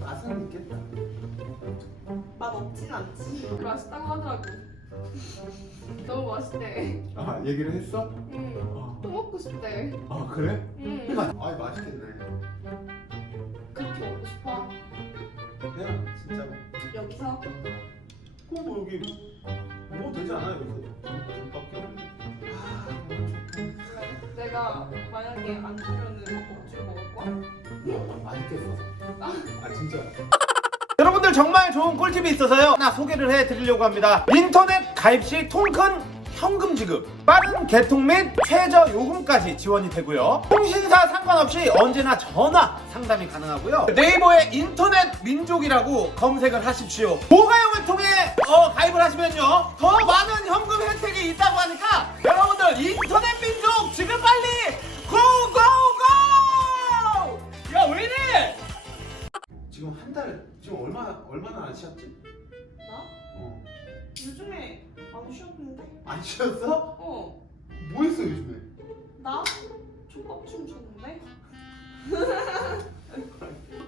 맛은 있겠다. 맛 없진 않지. 맛있다고 하더라고. 너무 맛있대. 아 얘기를 했어? 응. 아, 또 먹고 싶대. 아 그래? 응. 아 맛있겠네. 그렇게 먹고 싶어? 그냥 진짜 여기서? 그럼 뭐 여기 뭐 되지 않아 여기서 돈밖에 없는데. 아. 내가 만약에 안 진짜. 여러분들 정말 좋은 꿀팁이 있어서요. 하나 소개를 해드리려고 합니다. 인터넷 가입 시 통큰 현금 지급 빠른 개통 및 최저 요금까지 지원이 되고요. 통신사 상관없이 언제나 전화 상담이 가능하고요. 네이버에 인터넷 민족이라고 검색을 하십시오. 모가용을 통해 어, 가입을 하시면요. 더 많은 현금 혜택이 있다고 하니까 여러분들 인터넷 민족 지금 빨리 고고고! 야 왜 이래 지금 한 달 지금 얼마 얼마나 안 쉬었지? 나? 어. 요즘에 안 쉬었는데? 안 쉬었어? 어. 뭐 했어 요즘에? 나? 족밥 춤췄는데?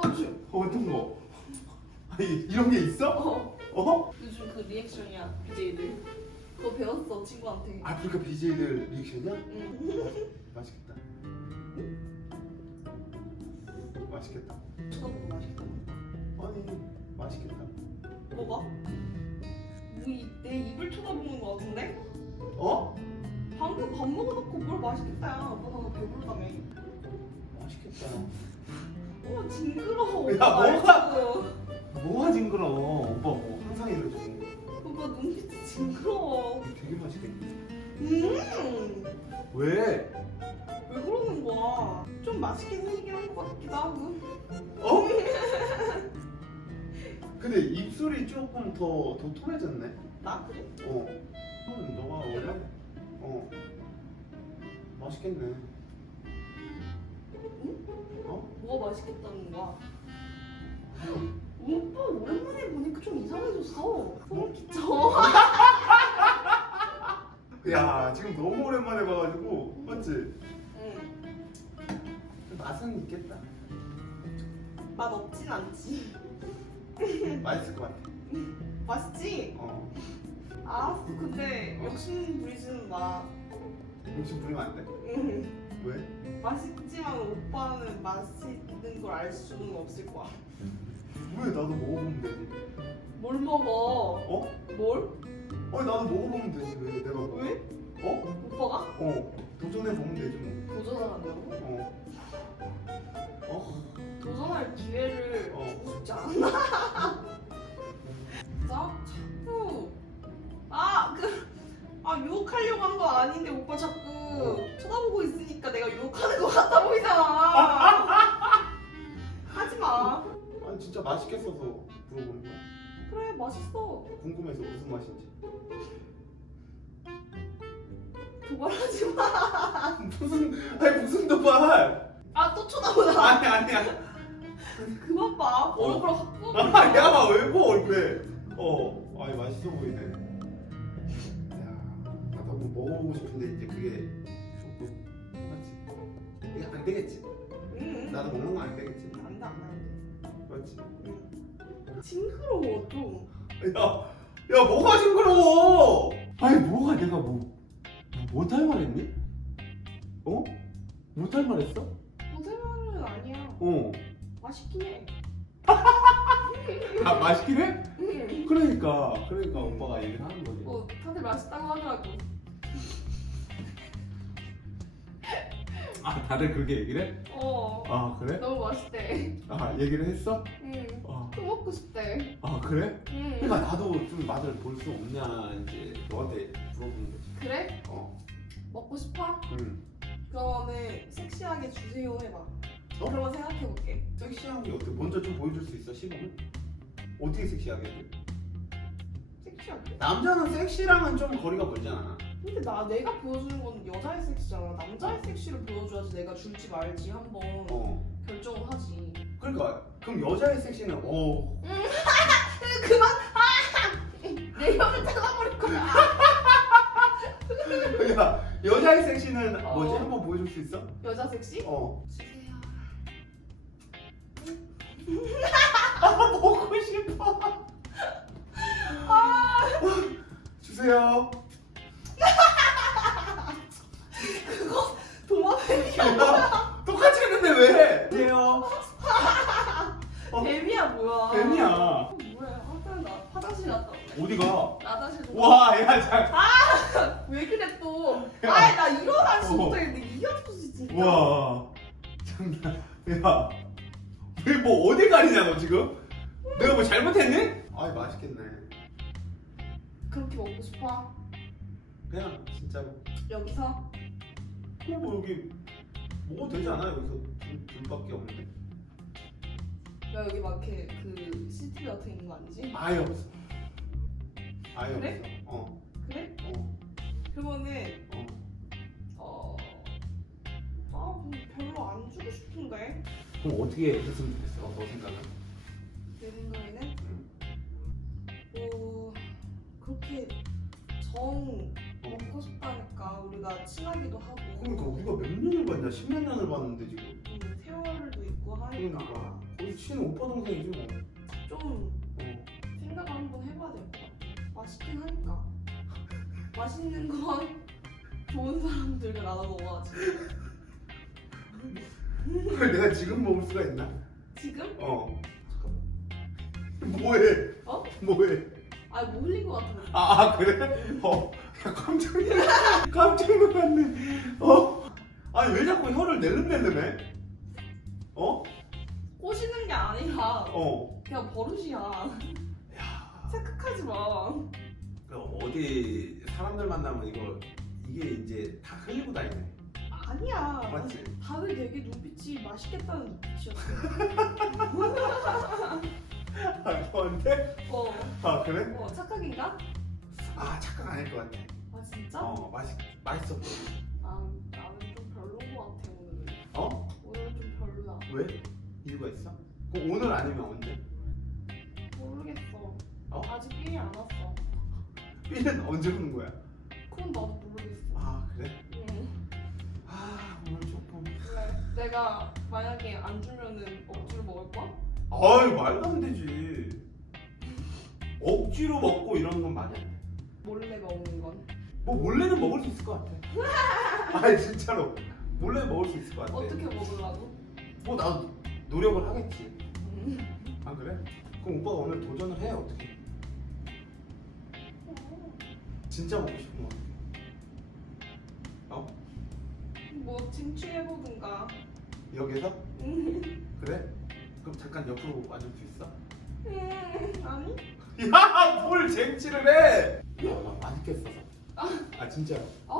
깜짝 어떤 거? 아니 이런 게 있어? 어. 어? 요즘 그 리액션이야, BJ들. 그거 배웠어, 친구한테. 아프리카 BJ들 리액션이야? 응. 맛있겠다. 맛있겠다. 쳐다보고 맛있다. 아니 맛있겠다. 뭐가? 뭐내 입을 쳐다보는 거 같은데? 어? 방금 밥 먹어놓고 뭘 맛있겠다 야 오빠 나 배부르다며 맛있겠다. 어 징그러워 야, 오빠 뭐가- 말투. 뭐가 징그러? 오빠 뭐 항상 이러지. 오빠 눈빛이 징그러워 되게 맛있겠네. 음왜 왜? 그러는 거야 좀 맛있게 생기긴 한 것 같기도 하고 어? 근데 입술이 조금 더 도톰해졌네. 나 그래? 어. 형 너가 원래 어 맛있겠네. 어? 뭐가 맛있겠다는 거야 오빠 오랜만에 보니까 좀 이상해졌어 소름 끼쳐 야 지금 너무 오랜만에 봐가지고 맞지? 응. 맛은 있겠다. 맛 없진 않지 맛있을 것 같아. 맛있지? 어. 알았어 근데 욕심 부리지는 마 혹시 부리면 안 돼? 응. 왜? 맛있지만 오빠는 맛있는 걸 알 수는 없을 거야. 왜 나도 먹어보면 되지? 뭘 먹어? 어? 뭘? 아니 나도 먹어보면 되지 왜 내가 뭐? 왜? 어? 오빠가? 어 도전해 보면 되지 뭐. 도전하려고? 어. 어? 도전할 기회를 어. 주고 싶지 않나? 나 자꾸 아 그. 아 유혹하려고 한 거 아닌데 오빠 자꾸 쳐다보고 있으니까 내가 유혹하는 거 같아 보이잖아. 하지 마. 아니 진짜 맛있겠어서 물어보는 거야. 그래 맛있어. 궁금해서 무슨 맛인지. 도발하지 마. 무슨 아니 무슨 도발? 아또 쳐다보다. 아니 아니야. 그만 봐. 얼굴 확 부어. 아 야 왜보 왜? 어. 아니 맛있어 보이네. 야 나도 한번 먹어보고 싶은데 이제 그게 조금 맞지? 이게 안 되겠지. 응. 나도 먹는 거 안 되겠지. 안돼 안돼. 맞지? 징그러워 좀. 야, 야 뭐가 징그러워? 아니 뭐가 내가 뭐 못할 말했니? 어? 못할 말했어? 어. 맛있긴 해. 아 맛있긴 해? 응. 그러니까 그러니까 오빠가 얘기를 하는 거지. 뭐 다들 맛있다고 하더라고. 아 다들 그렇게 얘기를 해? 어. 아 그래? 너무 맛있대. 아 얘기를 했어? 응. 아, 또 먹고 싶대. 아 그래? 응. 그러니까 나도 좀 맛을 볼 수 없냐 이제 너한테 물어보는 거지. 그래? 어. 먹고 싶어? 응. 그러면은 섹시하게 주세요 해봐. 어? 그러면 생각해볼게. 섹시한 게 어떻게? 먼저 좀 보여줄 수 있어 시범을? 어떻게 섹시하게 해? 섹시하게? 남자는 섹시랑은 좀 거리가 멀잖아. 근데 나 내가 보여주는 건 여자의 섹시잖아. 남자의 섹시를 보여줘야지 내가 줄지 말지 한번 어. 결정을 하지. 그러니까 그럼 여자의 섹시는 어 그만. 아! 내 혀를 잘라버릴 거야. 야 여자의 섹시는 어. 뭐지 한번 보여줄 수 있어? 여자 섹시? 어 아, 먹고 싶어. 아 주세요. 그거 도마뱀이야. 똑같이 했는데 왜? 돼요. 어. 뱀이야 뭐야? 뱀이야. 뭐야? 화장 나 화장실 갔다. 어디가? 나 화장실. 갔다 왔- 와, 야, 잘. 아, 왜 그래 또? 야. 아나 이런 화장실 어. 못하겠는데 이어서 진짜. 와, 장난. 야, 왜뭐 어디 가리냐 너 지금? 내가 뭐 잘못했니? 아이 맛있겠네. 그렇게 먹고 싶어? 그냥 진짜로. 여기서? 그럼 뭐 여기 먹어도 되지 않아 여기서 둘, 둘밖에 없는데. 야 여기 막 이렇게 그 CCTV 같은 게 있는 거 아니지? 아예 없어. 아예 그래? 없어. 어. 그래? 어. 그러면은 어. 어. 아 근데 별로 안 주고 싶은데 그럼 어떻게 했으면 좋겠어? 너 생각은? 내 생각에는 응. 뭐 그렇게 정 어. 먹고 싶다니까 우리가 친하기도 하고 그러니까 우리가 몇 년을 봤냐? 십몇 년을 봤는데 지금. 음, 세월도 있고 하니까 그러니까 거의 친한 오빠 동생이지 뭐. 좀 어. 생각을 한번 해봐야 될 것 같아. 맛있긴 하니까. 맛있는 건 좋은 사람들과 나눠 먹어야지. 그걸 내가 지금 먹을 수가 있나? 지금? 어. 뭐해? 어? 뭐해? 아, 뭐 흘린 것 같아. 아, 아 그래? 어. 야, 깜짝 놀랐 깜짝 놀랐네. 어. 아니 왜 자꾸 혀를 낼름낼름해? 어? 꼬시는 게 아니라 어. 그냥 버릇이야. 야. 착각하지 마. 어디 사람들 만나면 이거 이게 이제 다 흘리고 다니네. 아니야. 맞지? 다들 되게 눈빛이 맛있겠다는 눈빛이었어. 아, 너한테? 어, 아 그래? 어, 착각인가? 아 착각 아닐 것 같아. 아, 진짜? 어 맛있 맛있었거든. 아, 나는 좀 별로인 것 같아, 오늘은. 어? 오늘은 좀 별로다. 왜? 이유가 있어? 그럼 오늘 아니면 언제? 모르겠어. 어? 아직 삐이 안 왔어. 삐는 언제 오는 거야? 그건 나도 모르겠어. 아 그래? 내가 만약에 안 주면은 억지로 먹을 거야? 아유 말도 안 되지. 억지로 먹고 이런 건 말이 안 돼. 몰래 먹는 건. 뭐 몰래는 먹을 수 있을 것 같아. 아니 진짜로 몰래 먹을 수 있을 것 같아. 어떻게 먹으려고? 뭐 나도 노력을 하겠지. 음. 아 그래? 그럼 오빠가 오늘 도전을 해 어떻게? 진짜 먹고 싶은 거? 어? 뭐 쟁취해보든가. 여기서? 음. 그래? 그럼 잠깐 옆으로 와줄 수 있어? 음. 아니? 야, 뭘 쟁취를 해? 야, 나 맛있겠어. 아. 아, 진짜. 어?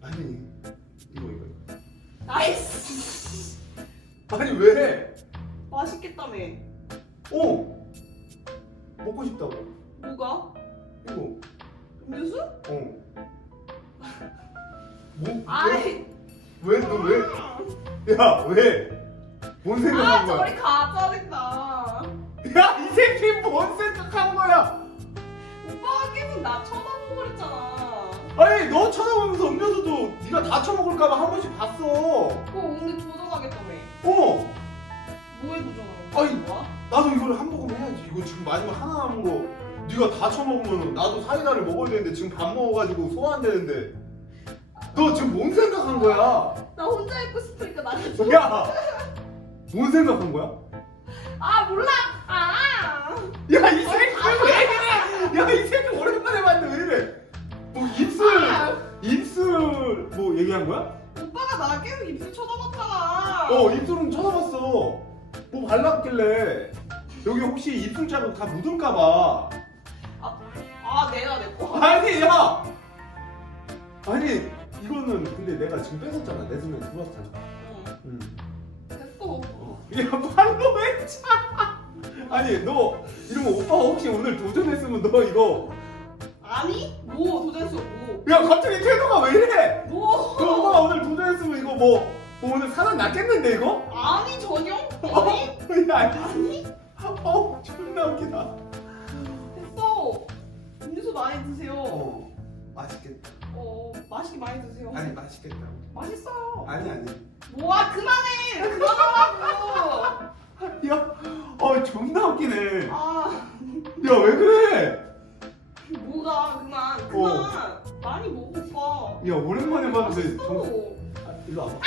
아니, 이거 이거. 이거. 나이스. 아니 왜? 맛있겠다며. 어. 먹고 싶다고. 뭐가? 이거. 음료수? 어. 뭐? 아이. 왜? 너 왜? 야, 왜? 뭔 아 생각한 거야? 저리 가 짜증나. 야, 이 새끼 뭔 생각한 거야? 오빠가 계속 나 쳐다보고 그랬잖아. 아니, 너 쳐다보면서 음료수도 네가 다 처먹을까봐 한 번씩 봤어. 그거 오늘 도전하겠다며. 어. 뭐에 도전하는 아니. 거야? 나도 이거를 한 모금 해야지. 이거 지금 마지막 하나 남은 거 네가 다 처먹으면 나도 사이다를 먹어야 되는데 지금 밥 먹어가지고 소화 안 되는데 너 지금 뭔 생각한 거야? 나 혼자 있고 싶으니까 나를 줘. 야! 뭔 생각한 거야? 아 몰라. 아. 야 이 새끼 왜 이래? 야 이 새끼 오랜만에 봤는데 왜 이래? 뭐 입술 아, 입술 뭐 얘기한 거야? 오빠가 나 계속 입술 쳐다봤잖아. 어 입술은 쳐다봤어. 뭐 발랐길래 여기 혹시 입술 자국 다 묻을까 봐. 아 내가 내 거. 아니 야 아니 이거는 근데 내가 지금 뺏었잖아 내 손에 들어왔잖아 응. 응. 됐어. 어. 야 발로 왜 차? 아니 너 이러면 오빠가 혹시 오늘 도전했으면 너 이거 아니? 뭐 도전했어 뭐? 야 갑자기 태도가 왜 이래 뭐? 너 오빠가 오늘 도전했으면 이거 뭐, 뭐 오늘 살아 났겠는데 이거? 아니 전혀? 아니? 야 아니 많이 드세요. 아니 맛있겠다 맛있어요. 아니 아니 뭐야 그만해. 그만하라고. 야 어 존나 웃기네 아 야 왜 그래 뭐가 그만 그만. 많이 먹어 오빠. 야 오랜만에 봤는데 맛있어. 정... 아, 일로 와봐